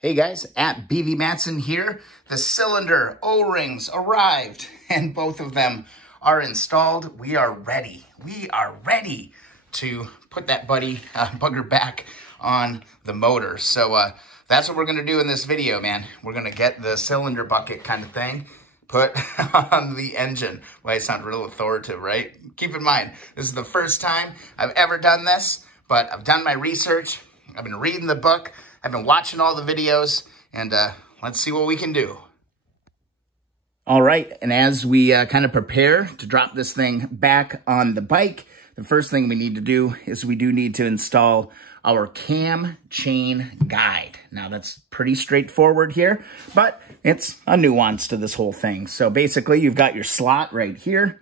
Hey guys, at BB Matson here. The cylinder O-rings arrived and both of them are installed. We are ready. We are ready to put that bugger back on the motor. So that's what we're gonna do in this video, man. We're gonna get the cylinder bucket kind of thing put on the engine. Well, I sound real authoritative, right? Keep in mind, this is the first time I've ever done this, but I've done my research. I've been reading the book. I've been watching all the videos, and let's see what we can do. All right, and as we kind of prepare to drop this thing back on the bike, the first thing we need to do is we do need to install our cam chain guide. Now, that's pretty straightforward here, but it's a nuance to this whole thing. So basically, you've got your slot right here.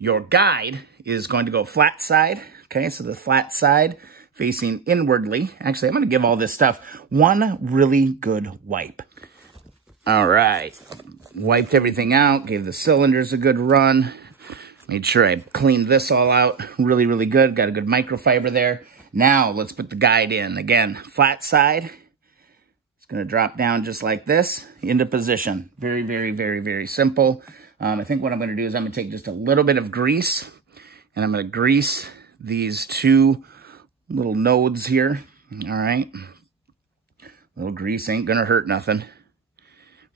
Your guide is going to go flat side, okay? So the flat side facing inwardly. Actually, I'm going to give all this stuff one really good wipe. All right. Wiped everything out, gave the cylinders a good run. Made sure I cleaned this all out really, really good. Got a good microfiber there. Now, let's put the guide in. Again, flat side. It's going to drop down just like this into position. Very, very, very, very simple. I think what I'm going to do is I'm going to take just a little bit of grease, and I'm going to grease these two little nodes here. All right. A little grease ain't gonna hurt nothing.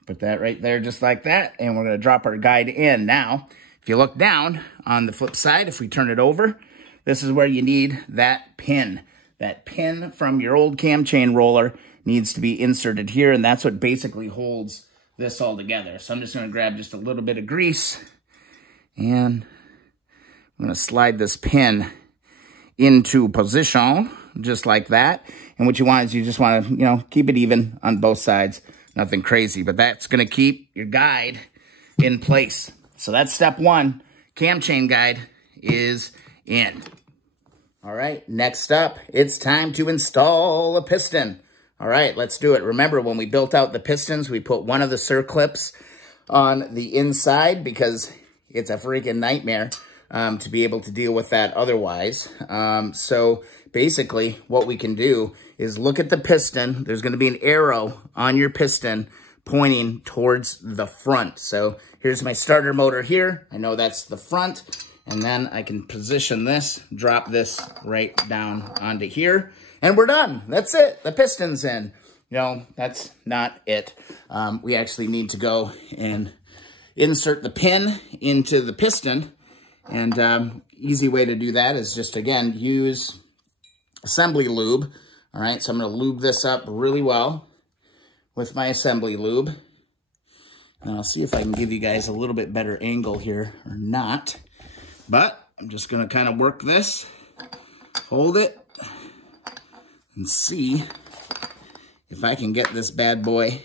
Put that right there just like that, and we're gonna drop our guide in. Now, if you look down on the flip side, if we turn it over, this is where you need that pin. That pin from your old cam chain roller needs to be inserted here, and that's what basically holds this all together. So I'm just gonna grab just a little bit of grease, and I'm gonna slide this pin into position, just like that. And what you want is you just want to, keep it even on both sides. Nothing crazy, but that's going to keep your guide in place. So that's step one. Cam chain guide is in. All right, next up, it's time to install a piston. All right, let's do it. Remember, when we built out the pistons, we put one of the circlips on the inside because it's a freaking nightmare to be able to deal with that otherwise. So basically what we can do is look at the piston. There's going to be an arrow on your piston pointing towards the front. So here's my starter motor here. I know that's the front. And then I can position this, drop this right down onto here, and we're done. That's it. The piston's in. No, that's not it. We actually need to go and insert the pin into the piston. And easy way to do that is just, again, use assembly lube. All right, so I'm going to lube this up really well with my assembly lube. And I'll see if I can give you guys a little bit better angle here or not. But I'm just going to kind of work this, hold it, and see if I can get this bad boy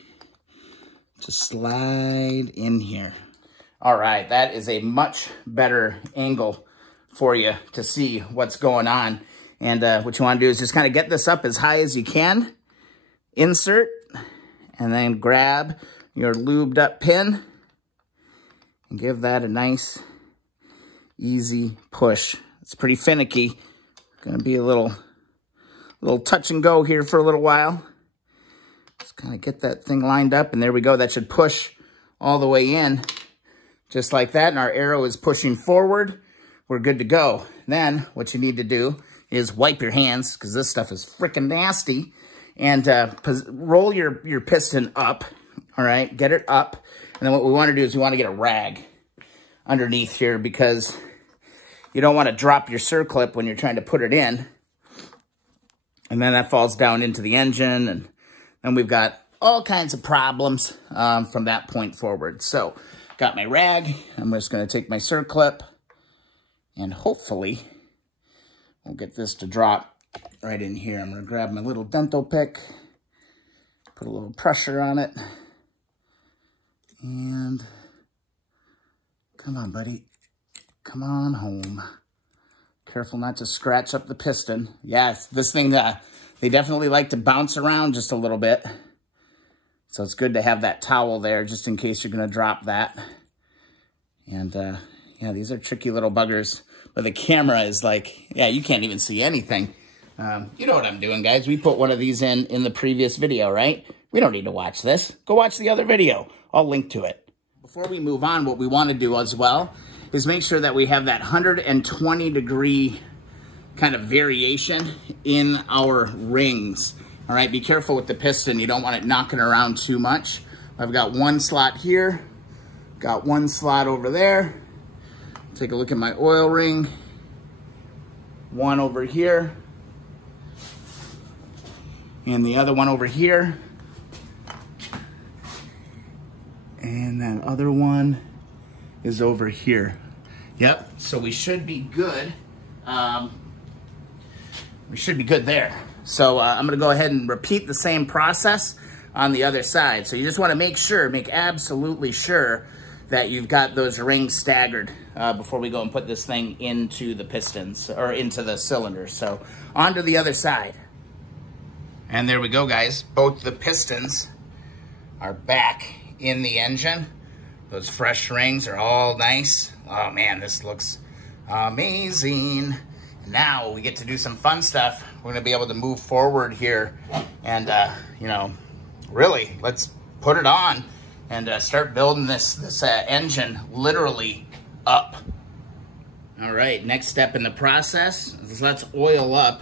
to slide in here. All right, that is a much better angle for you to see what's going on. And what you want to do is just kind of get this up as high as you can, insert, and then grab your lubed up pin and give that a nice, easy push. It's pretty finicky. Gonna be a little touch and go here for a little while. Just kind of get that thing lined up, and there we go. That should push all the way in. Just like that, and our arrow is pushing forward. We're good to go. Then, what you need to do is wipe your hands, because this stuff is freaking nasty, and roll your piston up, all right? Get it up, and then what we want to do is we want to get a rag underneath here, because you don't want to drop your circlip when you're trying to put it in, and then that falls down into the engine, and then we've got all kinds of problems from that point forward. So, got my rag. I'm just going to take my circlip, and hopefully we'll get this to drop right in here. I'm going to grab my little dental pick, put a little pressure on it, and come on, buddy. Come on home. Careful not to scratch up the piston. Yeah, this thing, they definitely like to bounce around just a little bit. So it's good to have that towel there just in case you're going to drop that. And yeah, these are tricky little buggers. But the camera is like, yeah, you can't even see anything. You know what I'm doing, guys. We put one of these in the previous video, right? We don't need to watch this. Go watch the other video. I'll link to it. Before we move on, what we want to do as well is make sure that we have that 120 degree kind of variation in our rings. All right, be careful with the piston. You don't want it knocking around too much. I've got one slot here, got one slot over there. Take a look at my oil ring. One over here. And the other one over here. And that other one is over here. Yep, so we should be good. We should be good there. So I'm gonna go ahead and repeat the same process on the other side. So you just wanna make absolutely sure that you've got those rings staggered before we go and put this thing into the pistons, or into the cylinders. So on to the other side. And there we go, guys. Both the pistons are back in the engine. Those fresh rings are all nice. Oh man, this looks amazing. Now we get to do some fun stuff. We're gonna be able to move forward here and, you know, really, let's put it on and start building this engine literally up. All right, next step in the process is let's oil up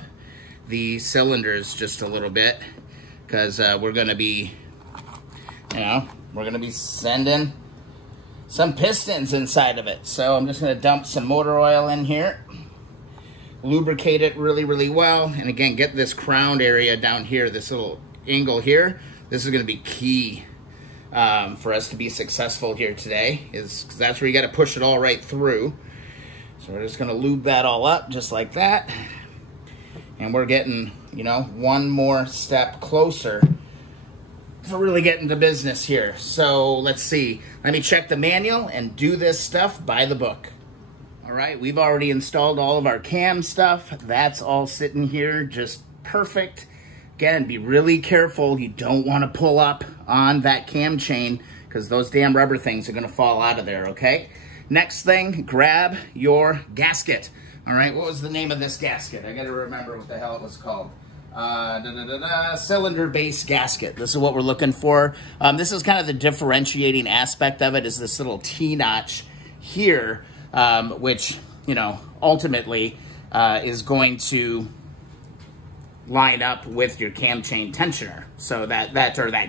the cylinders just a little bit, because we're gonna be, you know, we're gonna be sending some pistons inside of it. So I'm just gonna dump some motor oil in here, lubricate it really, really well, and again, get this crown area down here, this little angle here. This is gonna be key for us to be successful here today, is 'cause that's where you gotta push it all right through. So we're just gonna lube that all up just like that. And we're getting, you know, one more step closer to really getting to business here. So let's see. Let me check the manual and do this stuff by the book. All right, we've already installed all of our cam stuff. That's all sitting here just perfect. Again, be really careful. You don't want to pull up on that cam chain, because those damn rubber things are going to fall out of there, okay? Next thing, grab your gasket. All right, what was the name of this gasket? I got to remember what the hell it was called. Cylinder base gasket. This is what we're looking for. This is kind of the differentiating aspect of it, is this little T-notch here, which, you know, ultimately is going to line up with your cam chain tensioner. So that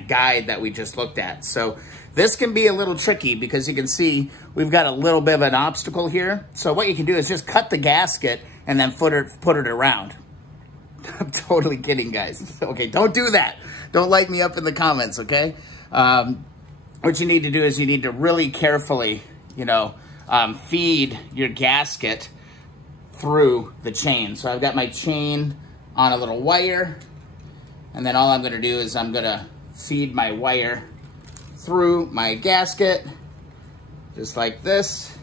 guide that we just looked at. So this can be a little tricky, because you can see we've got a little bit of an obstacle here. So what you can do is just cut the gasket and then put it around. I'm totally kidding, guys. Okay, don't do that. Don't light me up in the comments, okay? What you need to do is you need to really carefully, you know, feed your gasket through the chain. So I've got my chain on a little wire, and then all I'm gonna do is I'm gonna feed my wire through my gasket, just like this.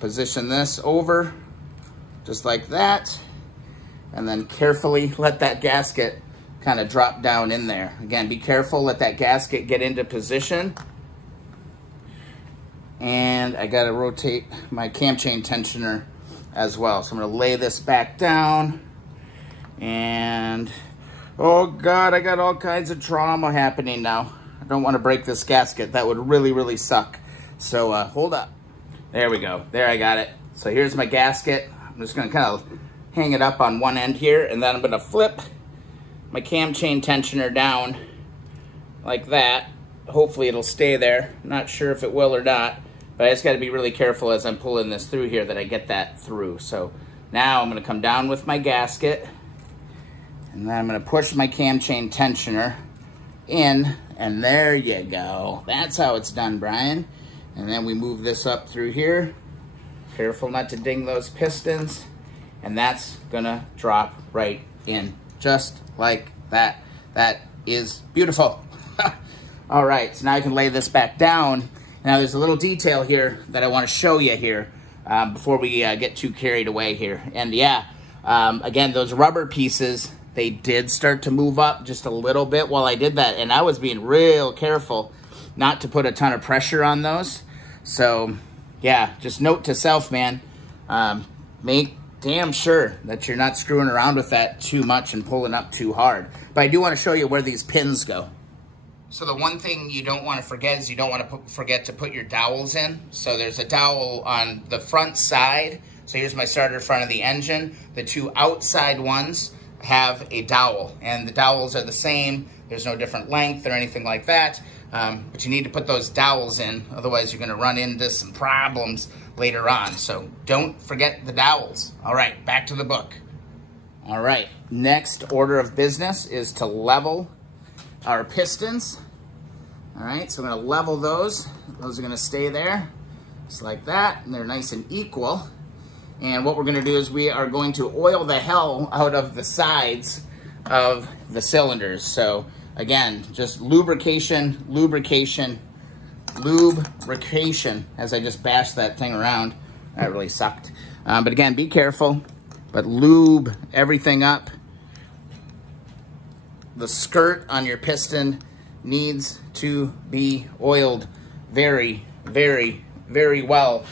Position this over, just like that, and then carefully let that gasket kind of drop down in there. Again, be careful, let that gasket get into position. And I gotta rotate my cam chain tensioner as well. So I'm gonna lay this back down, and oh God, I got all kinds of trauma happening now. I don't want to break this gasket. That would really, really suck. So hold up. There we go. There, I got it. So here's my gasket. I'm just going to kind of hang it up on one end here, and then I'm going to flip my cam chain tensioner down like that. Hopefully it'll stay there. Not sure if it will or not, but I just got to be really careful as I'm pulling this through here that I get that through. So now I'm going to come down with my gasket, and then I'm going to push my cam chain tensioner in, and there you go. That's how it's done, Brian. And then we move this up through here. Careful not to ding those pistons. And that's gonna drop right in, just like that. That is beautiful. All right, so now I can lay this back down. Now there's a little detail here that I wanna show you here before we get too carried away here. And yeah, again, those rubber pieces, they did start to move up just a little bit while I did that, and I was being real careful not to put a ton of pressure on those. So yeah, just note to self, man, make damn sure that you're not screwing around with that too much and pulling up too hard. But I do want to show you where these pins go. So the one thing you don't want to forget is you don't want to forget to put your dowels in. So there's a dowel on the front side. So here's my starter front of the engine. The two outside ones have a dowel, and the dowels are the same. There's no different length or anything like that. But you need to put those dowels in, otherwise you're going to run into some problems later on. So don't forget the dowels. All right, back to the book. All right, next order of business is to level our pistons. All right, so I'm going to level those. Those are going to stay there, just like that, and they're nice and equal. And what we're going to do is we are going to oil the hell out of the sides of the cylinders. So again, just lubrication, lubrication, lubrication, as I just bashed that thing around. That really sucked. But again, be careful, but lube everything up. The skirt on your piston needs to be oiled very, very, very well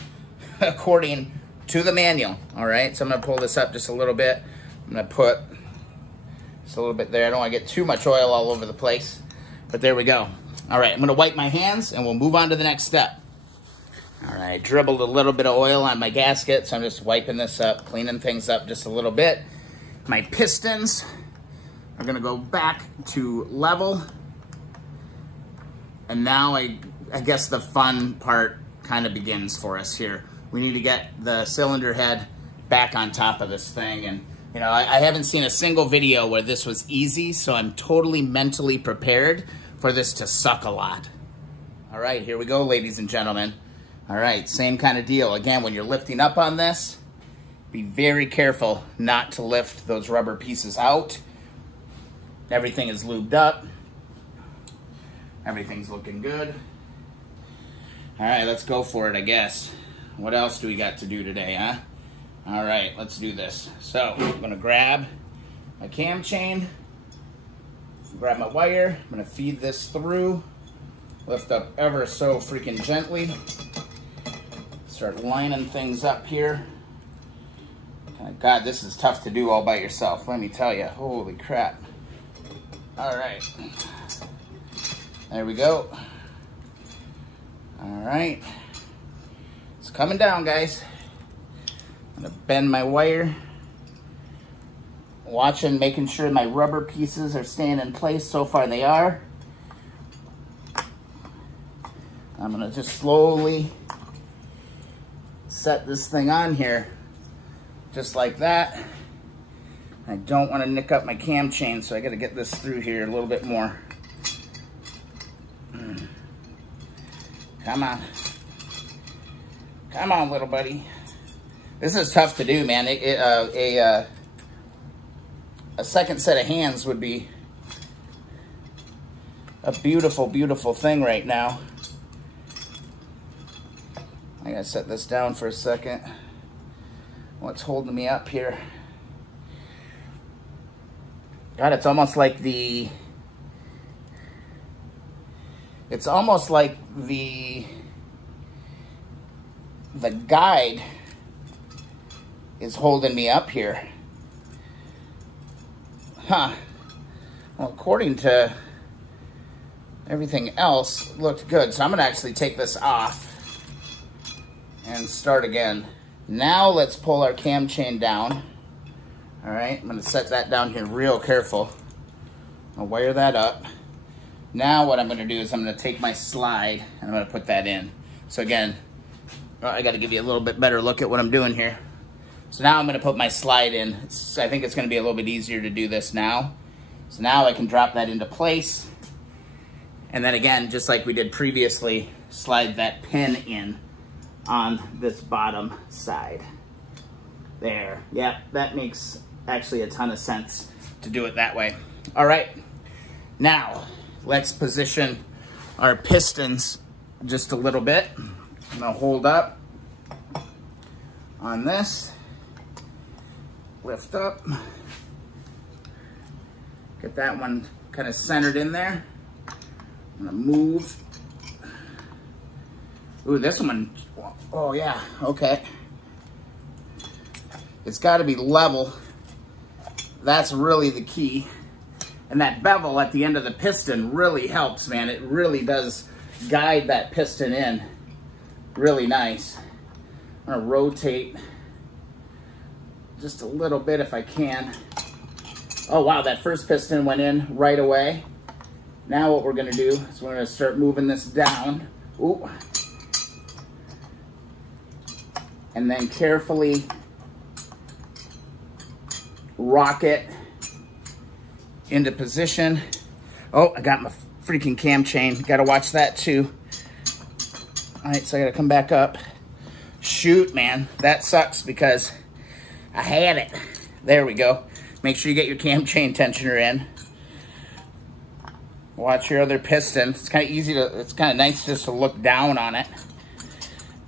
according to the manual. All right, so I'm gonna pull this up just a little bit. I'm gonna put just a little bit there. I don't wanna get too much oil all over the place, but there we go. All right, I'm gonna wipe my hands and we'll move on to the next step. All right, dribbled a little bit of oil on my gasket, so I'm just wiping this up, cleaning things up just a little bit. My pistons are gonna go back to level. And now I guess the fun part kind of begins for us here. We need to get the cylinder head back on top of this thing. And, you know, I haven't seen a single video where this was easy, so I'm totally mentally prepared for this to suck a lot. All right, here we go, ladies and gentlemen. All right, same kind of deal. Again, when you're lifting up on this, be very careful not to lift those rubber pieces out. Everything is lubed up. Everything's looking good. All right, let's go for it, I guess. What else do we got to do today, huh? All right, let's do this. So I'm gonna grab my cam chain, grab my wire, I'm gonna feed this through, lift up ever so freaking gently, start lining things up here. God, this is tough to do all by yourself, let me tell you. Holy crap. All right. There we go. All right. It's coming down, guys. I'm gonna bend my wire. Watching, making sure my rubber pieces are staying in place. So far they are. I'm gonna just slowly set this thing on here, just like that. I don't want to nick up my cam chain, so I gotta get this through here a little bit more. Come on. Come on, little buddy. This is tough to do, man. A second set of hands would be a beautiful, beautiful thing right now. I gotta set this down for a second. What's holding me up here? God, it's almost like the guide is holding me up here. Huh. Well, according to everything else, looked good. So I'm gonna actually take this off and start again. Now let's pull our cam chain down. All right, I'm gonna set that down here real careful. I'll wire that up. Now what I'm gonna do is I'm gonna take my slide and I'm gonna put that in. So again, I gotta give you a little bit better look at what I'm doing here. So now I'm gonna put my slide in. I think it's gonna be a little bit easier to do this now. So now I can drop that into place. And then again, just like we did previously, slide that pin in on this bottom side. There, yeah, that makes actually a ton of sense to do it that way. All right, now let's position our pistons just a little bit. I'm gonna hold up on this, lift up, get that one kind of centered in there. I'm gonna move. Ooh, this one, oh yeah, okay. It's got to be level. That's really the key. And that bevel at the end of the piston really helps, man. It really does guide that piston in. Really nice. I'm gonna rotate just a little bit if I can. Oh wow, that first piston went in right away. Now what we're gonna do is we're gonna start moving this down. Ooh. And then carefully rock it into position. Oh, I got my freaking cam chain. Gotta watch that too. All right, so I gotta come back up. Shoot, man, that sucks because I had it. There we go. Make sure you get your cam chain tensioner in. Watch your other piston. It's kind of easy to, it's kind of nice just to look down on it.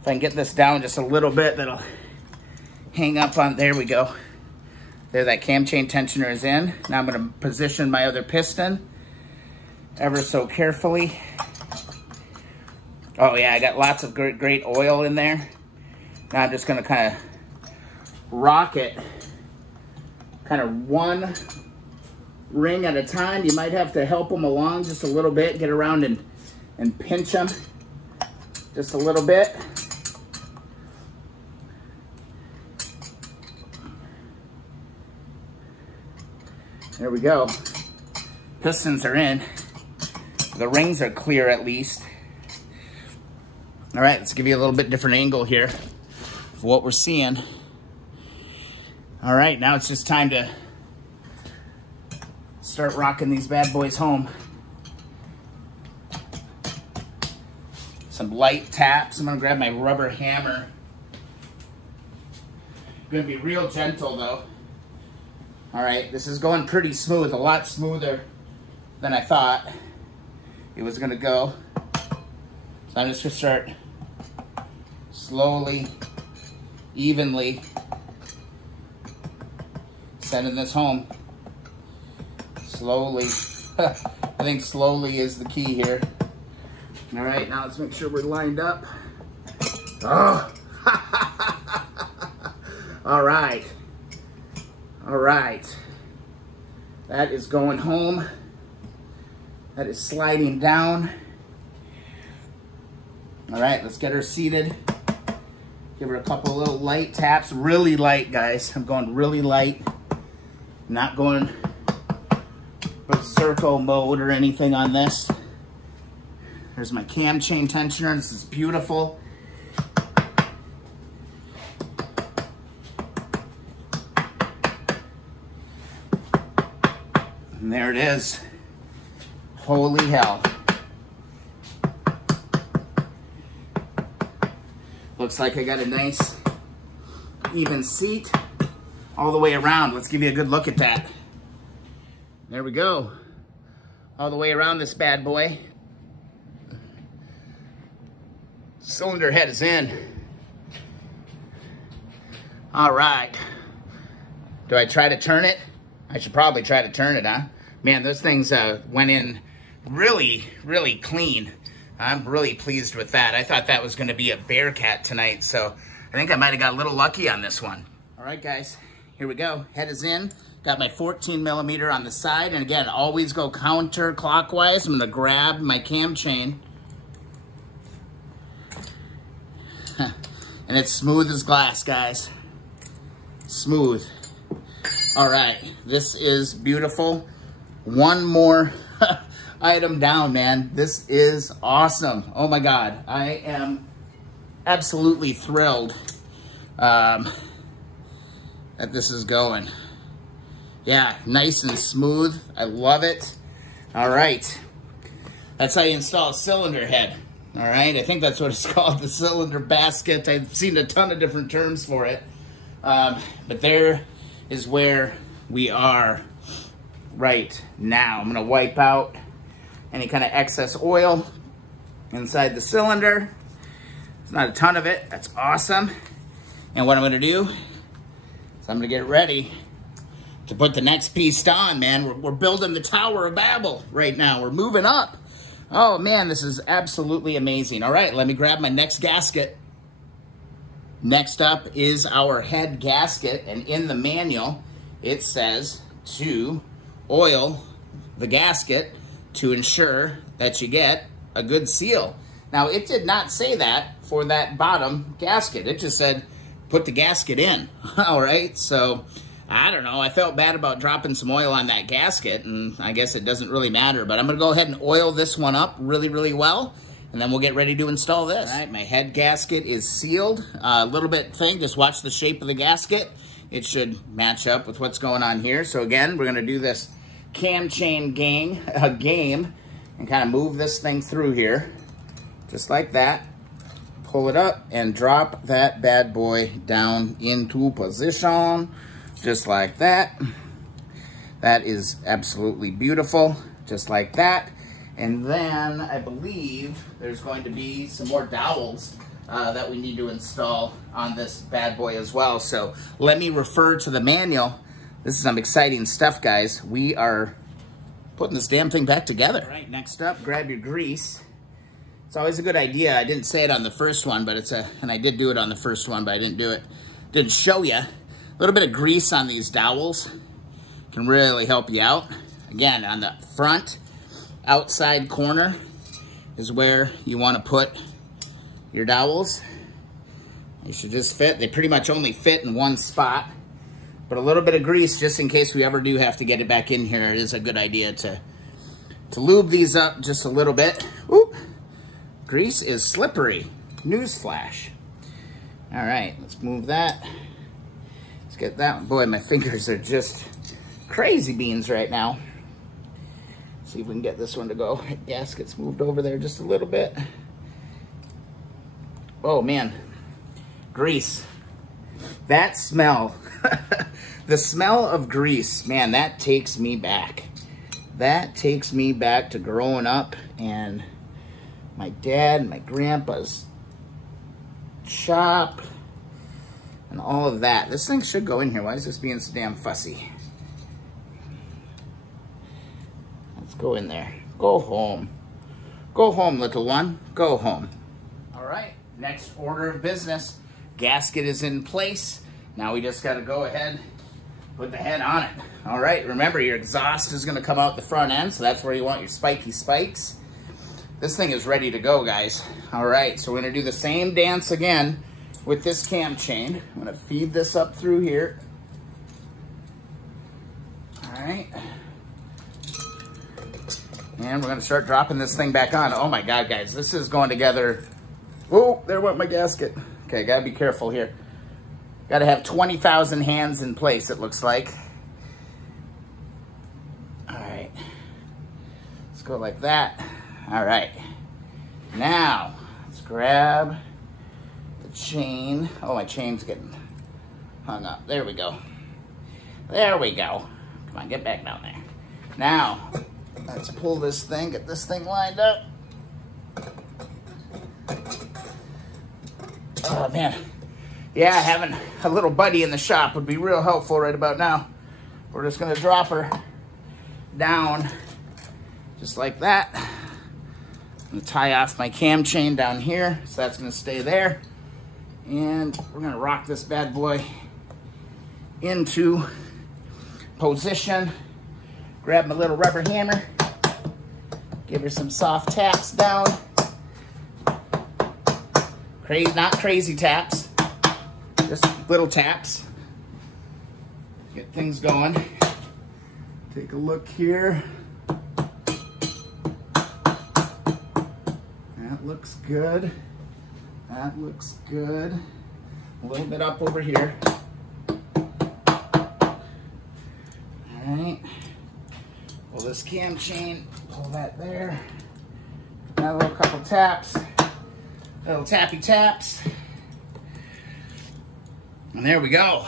If I can get this down just a little bit, that'll hang up on, there we go. There, that cam chain tensioner is in. Now I'm gonna position my other piston ever so carefully. Oh yeah, I got lots of great oil in there. Now I'm just gonna kind of rock it, kind of one ring at a time. You might have to help them along just a little bit, get around and pinch them just a little bit. There we go. Pistons are in. The rings are clear at least. All right, let's give you a little bit different angle here of what we're seeing. All right, now it's just time to start rocking these bad boys home. Some light taps. I'm gonna grab my rubber hammer. Gonna be real gentle though. All right, this is going pretty smooth, a lot smoother than I thought it was gonna go. So I'm just gonna start slowly, evenly sending this home. Slowly. I think slowly is the key here. All right, now let's make sure we're lined up. Oh. All right. All right. That is going home. That is sliding down. All right, let's get her seated. Give her a couple little light taps. Really light, guys. I'm going really light. Not going berserko mode or anything on this. There's my cam chain tensioner. This is beautiful. And there it is. Holy hell. Looks like I got a nice even seat all the way around. Let's give you a good look at that. There we go. All the way around this bad boy. Cylinder head is in. All right. Do I try to turn it? I should probably try to turn it, huh? Man, those things went in really, really clean. I'm really pleased with that. I thought that was gonna be a Bearcat tonight, so I think I might've got a little lucky on this one. All right, guys, here we go. Head is in. Got my 14mm on the side, and again, always go counterclockwise. I'm gonna grab my cam chain. And it's smooth as glass, guys. Smooth. All right, this is beautiful. One more item down, man. This is awesome. Oh my God, I am absolutely thrilled that this is going. Yeah, nice and smooth. I love it. All right, that's how you install a cylinder head. All right, I think that's what it's called, the cylinder basket. I've seen a ton of different terms for it. But there is where we are right now. I'm gonna wipe out any kind of excess oil inside the cylinder. It's not a ton of it, that's awesome. And what I'm gonna do is I'm gonna get ready to put the next piece on, man. We're building the Tower of Babel right now. We're moving up. Oh man, this is absolutely amazing. All right, let me grab my next gasket. Next up is our head gasket, and in the manual, it says to oil the gasket to ensure that you get a good seal. Now, it did not say that for that bottom gasket. It just said, put the gasket in. All right, so I don't know. I felt bad about dropping some oil on that gasket, and I guess it doesn't really matter, but I'm gonna go ahead and oil this one up really, really well, and then we'll get ready to install this. All right, my head gasket is sealed. A little bit thing, just watch the shape of the gasket. It should match up with what's going on here. So again, we're gonna do this cam chain game and kind of move this thing through here, just like that. Pull it up and drop that bad boy down into position, just like that. That is absolutely beautiful, just like that. And then I believe there's going to be some more dowels that we need to install on this bad boy as well. So let me refer to the manual. This is some exciting stuff, guys. We are putting this damn thing back together. All right, next up, grab your grease. It's always a good idea. I didn't say it on the first one, but and I did do it on the first one, but I didn't show you. A little bit of grease on these dowels can really help you out. Again, on the front, outside corner is where you want to put your dowels. They should just fit. They pretty much only fit in one spot, but a little bit of grease just in case we ever do have to get it back in here. It is a good idea to lube these up just a little bit. Oop. Grease is slippery. Newsflash. All right, let's move that. Let's get that one. Boy, my fingers are just crazy beans right now. See if we can get this one to go. Gasket's moved over there just a little bit. Oh man, grease. That smell, the smell of grease, man, that takes me back. That takes me back to growing up and my dad and my grandpa's shop and all of that. This thing should go in here. Why is this being so damn fussy? Let's go in there. Go home. Go home, little one. Go home. All right, next order of business. Gasket is in place. Now we just got to go ahead, put the head on it. All right, remember your exhaust is going to come out the front end, so that's where you want your spiky spikes. This thing is ready to go, guys. All right, so we're going to do the same dance again with this cam chain. I'm going to feed this up through here. All right. And we're going to start dropping this thing back on. Oh my God, guys, this is going together. Oh, there went my gasket. Okay, got to be careful here. Got to have 20,000 hands in place, it looks like. All right. Let's go like that. All right. Now, let's grab the chain. Oh, my chain's getting hung up. There we go. There we go. Come on, get back down there. Now, let's pull this thing, get this thing lined up. Oh, man. Yeah, having a little buddy in the shop would be real helpful right about now. We're just going to drop her down just like that. I'm going to tie off my cam chain down here, so that's going to stay there. And we're going to rock this bad boy into position. Grab my little rubber hammer. Give her some soft taps down. Not crazy taps. Just little taps. Get things going. Take a look here. That looks good. That looks good. A little bit up over here. Alright. Pull this cam chain, pull that there. Got a little couple taps. Little tappy taps. And there we go.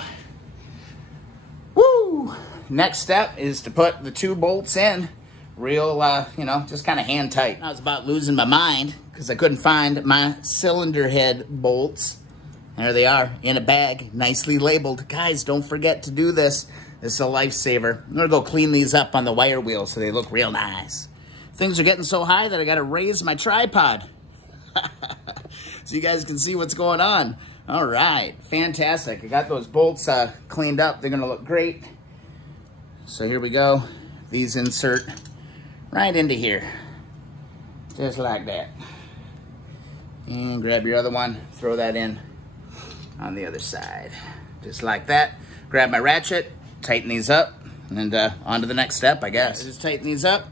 Woo! Next step is to put the two bolts in. Real, you know, just kind of hand tight. I was about losing my mind because I couldn't find my cylinder head bolts. There they are, in a bag, nicely labeled. Guys, don't forget to do this. This is a lifesaver. I'm gonna go clean these up on the wire wheel so they look real nice. Things are getting so high that I gotta raise my tripod. So you guys can see what's going on. All right, fantastic. I got those bolts cleaned up. They're gonna look great. So here we go. These insert right into here, just like that. And grab your other one, throw that in on the other side, just like that. Grab my ratchet, tighten these up, and on to the next step, I guess. Just tighten these up.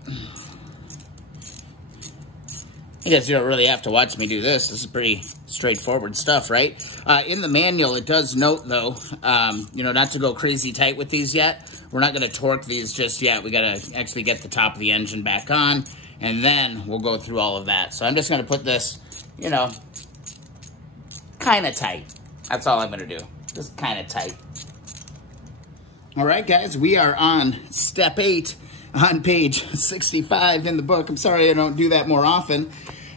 I guess you don't really have to watch me do this. This is pretty straightforward stuff, right? In the manual, it does note, though, you know, not to go crazy tight with these yet. We're not going to torque these just yet. We got to actually get the top of the engine back on, and then we'll go through all of that. So I'm just going to put this, you know, kind of tight. That's all I'm going to do. Just kind of tight. All right, guys, we are on step 8 on page 65 in the book. I'm sorry I don't do that more often.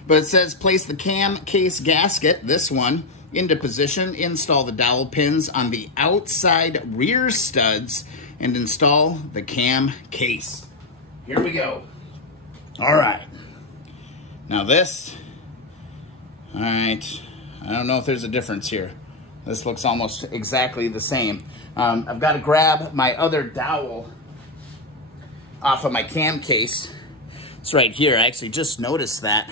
But it says, place the cam case gasket, this one, into position. Install the dowel pins on the outside rear studs and install the cam case. Here we go. All right. Now this, all right, I don't know if there's a difference here. This looks almost exactly the same. I've got to grab my other dowel off of my cam case. It's right here. I actually just noticed that.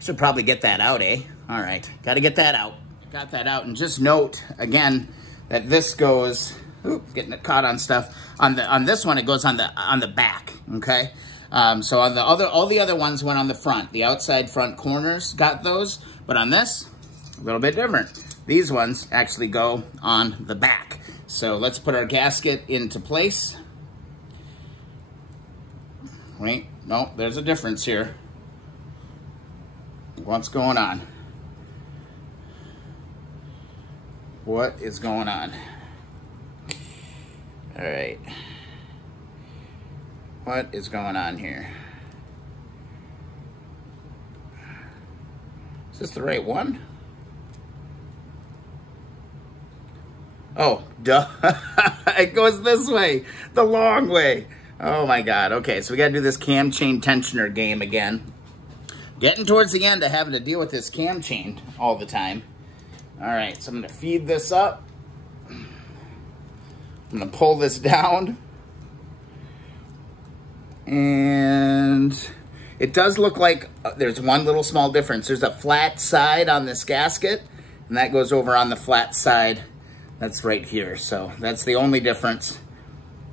Should probably get that out, eh? All right, got to get that out. Got that out, and just note again that this goes. Oop, getting it caught on stuff. On this one, it goes on the back. Okay. So on the all the other ones went on the front. The outside front corners got those, but on this, a little bit different. These ones actually go on the back. So let's put our gasket into place. Wait, no, there's a difference here. What's going on? What is going on? All right. What is going on here? Is this the right one? Oh, duh. It goes this way, the long way. Oh my God. Okay, so we got to do this cam chain tensioner game again. Getting towards the end of having to deal with this cam chain all the time. All right, so I'm going to feed this up. I'm going to pull this down. And it does look like there's one little small difference. There's a flat side on this gasket, and that goes over on the flat side. That's right here. So that's the only difference.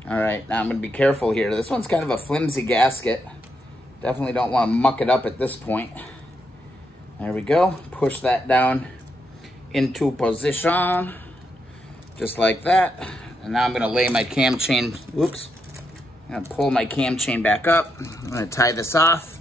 All right, now I'm going to be careful here. This one's kind of a flimsy gasket. Definitely don't want to muck it up at this point. There we go. Push that down into position, just like that. And now I'm going to lay my cam chain, whoops. I'm going to pull my cam chain back up. I'm going to tie this off.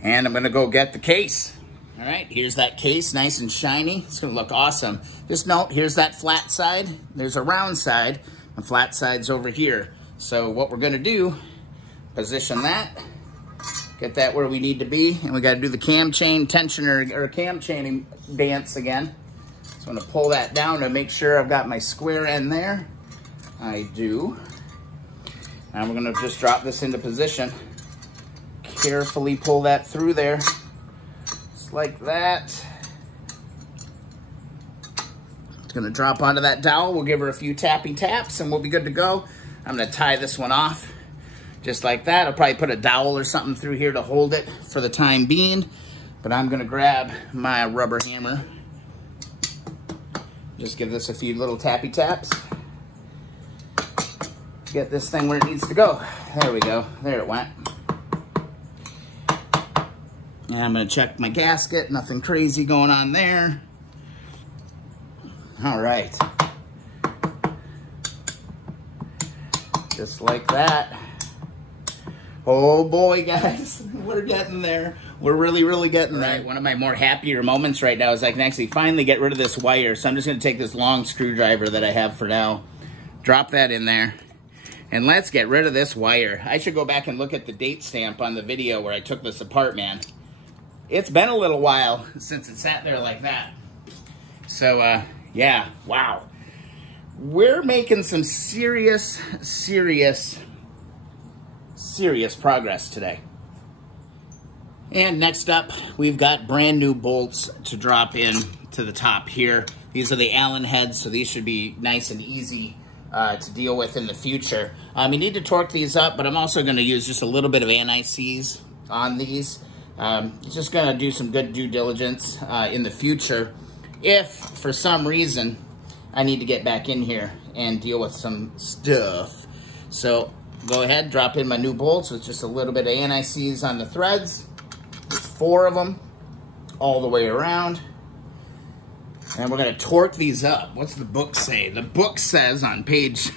And I'm going to go get the case. All right, here's that case, nice and shiny. It's going to look awesome. Just note, here's that flat side. There's a round side. The flat side's over here. So what we're going to do, position that, get that where we need to be, and we got to do the cam chain tensioner or cam chaining dance again. So I'm going to pull that down to make sure I've got my square end there. I do. Now we're going to just drop this into position. Carefully pull that through there, just like that. It's going to drop onto that dowel. We'll give her a few tappy taps and we'll be good to go. I'm going to tie this one off just like that. I'll probably put a dowel or something through here to hold it for the time being. But I'm going to grab my rubber hammer. Just give this a few little tappy taps. Get this thing where it needs to go. There we go. There it went. And I'm going to check my gasket. Nothing crazy going on there. All right. Just like that. Oh boy, guys, we're getting there. We're really, really getting there. Right, one of my more happier moments right now is I can actually finally get rid of this wire. So I'm just going to take this long screwdriver that I have for now, drop that in there, and let's get rid of this wire. I should go back and look at the date stamp on the video where I took this apart, man. It's been a little while since it sat there like that. So, yeah, wow. We're making some serious progress today. And next up, we've got brand new bolts to drop in to the top here. These are the Allen heads, so these should be nice and easy to deal with in the future. You need to torque these up, but I'm also going to use just a little bit of anti-seize on these. Just going to do some good due diligence in the future. If, for some reason, I need to get back in here and deal with some stuff. So, go ahead, drop in my new bolts with just a little bit of anti-seize on the threads. 4 of them all the way around. And we're going to torque these up. What's the book say? The book says on page,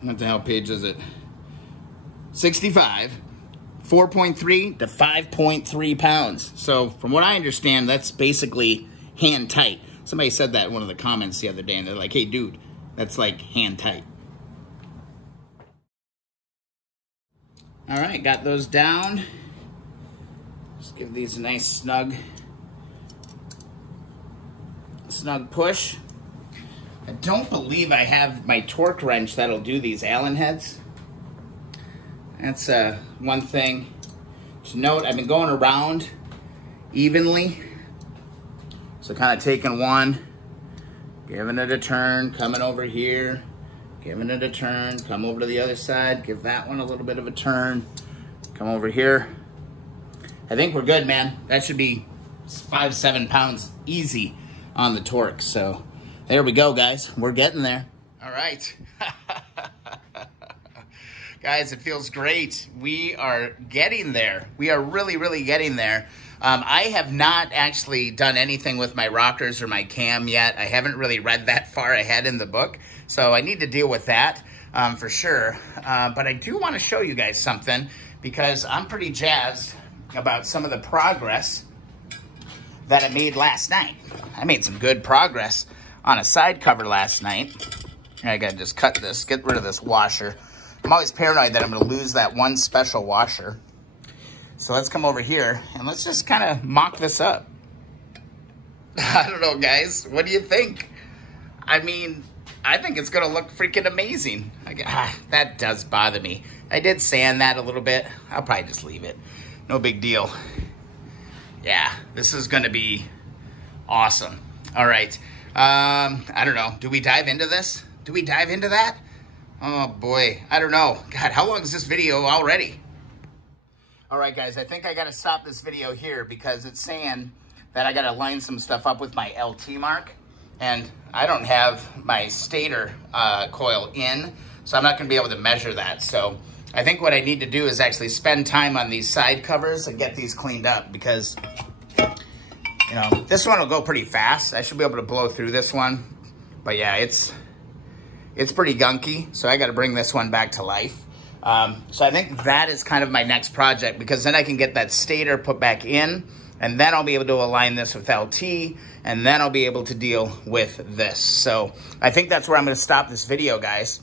what the hell page is it? 65, 4.3 to 5.3 pounds. So from what I understand, that's basically hand tight. Somebody said that in one of the comments the other day, and they're like, hey dude, that's like hand tight. All right, got those down. Just give these a nice snug push. I don't believe I have my torque wrench that'll do these Allen heads. That's one thing to note. I've been going around evenly. So kind of taking one, giving it a turn, coming over here, giving it a turn, come over to the other side, give that one a little bit of a turn, come over here. I think we're good, man. That should be 5-7 pounds easy on the torque. So there we go, guys. We're getting there. All right. Guys, it feels great. We are getting there. We are really, really getting there. I have not actually done anything with my rockers or my cam yet. I haven't really read that far ahead in the book, so I need to deal with that for sure. But I do want to show you guys something because I'm pretty jazzed about some of the progress that I made last night. I made some good progress on a side cover last night. I gotta just cut this, get rid of this washer. I'm always paranoid that I'm gonna lose that one special washer. So let's come over here and let's just kind of mock this up. I don't know, guys. What do you think? I mean, I think it's gonna look freaking amazing. That does bother me. I did sand that a little bit. I'll probably just leave it. No big deal. Yeah, this is gonna be awesome. All right, I don't know. Do we dive into this? Do we dive into that? Oh boy, I don't know. God, how long is this video already? All right, guys, I think I gotta stop this video here because it's saying that I gotta line some stuff up with my LT mark, and I don't have my stator coil in, so I'm not gonna be able to measure that. So I think what I need to do is actually spend time on these side covers and get these cleaned up because, you know, this one will go pretty fast. I should be able to blow through this one. But yeah, it's pretty gunky, so I got to bring this one back to life. So I think that is kind of my next project because then I can get that stator put back in, and then I'll be able to align this with LT, and then I'll be able to deal with this. So I think that's where I'm going to stop this video, guys.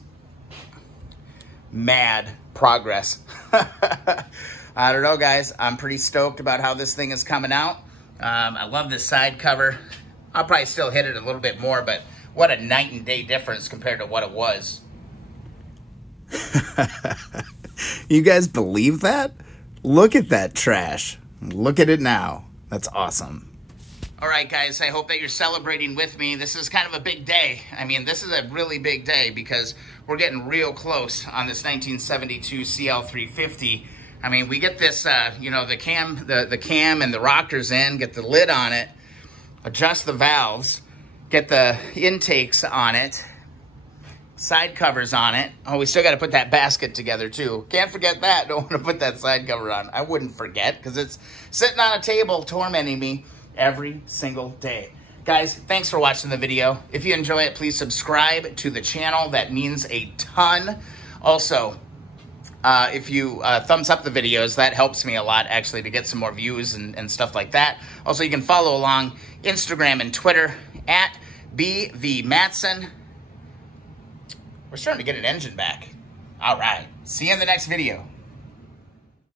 Mad progress. I don't know, guys. I'm pretty stoked about how this thing is coming out. I love this side cover. I'll probably still hit it a little bit more, but what a night and day difference compared to what it was. You guys believe that? Look at that trash. Look at it now. That's awesome. All right, guys, I hope that you're celebrating with me. This is kind of a big day. I mean, this is a really big day because we're getting real close on this 1972 CL350. I mean, we get this, you know, the cam and the rockers in, get the lid on it, adjust the valves, get the intakes on it, side covers on it. Oh, we still got to put that basket together too. Can't forget that. Don't want to put that side cover on. I wouldn't forget because it's sitting on a table tormenting me every single day. Guys, thanks for watching the video. If you enjoy it, please subscribe to the channel. That means a ton. Also, if you thumbs up the videos, that helps me a lot, actually, to get some more views and stuff like that. Also, you can follow along Instagram and Twitter at BVMatson. We're starting to get an engine back. All right. See you in the next video.